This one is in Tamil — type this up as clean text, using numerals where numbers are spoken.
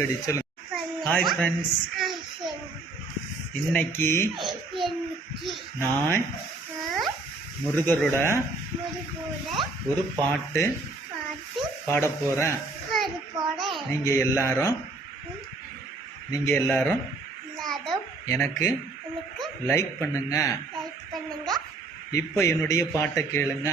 கடி சொல்லுங்க. ஹாய் ஃப்ரெண்ட்ஸ், இன்னைக்கு நான் முருகரோட ஒரு பாட்டு பாட போறேன். நீங்க எல்லாரும் எனக்கு லைக் பண்ணுங்க. இப்போ என்னுடைய பாட்டை கேளுங்க.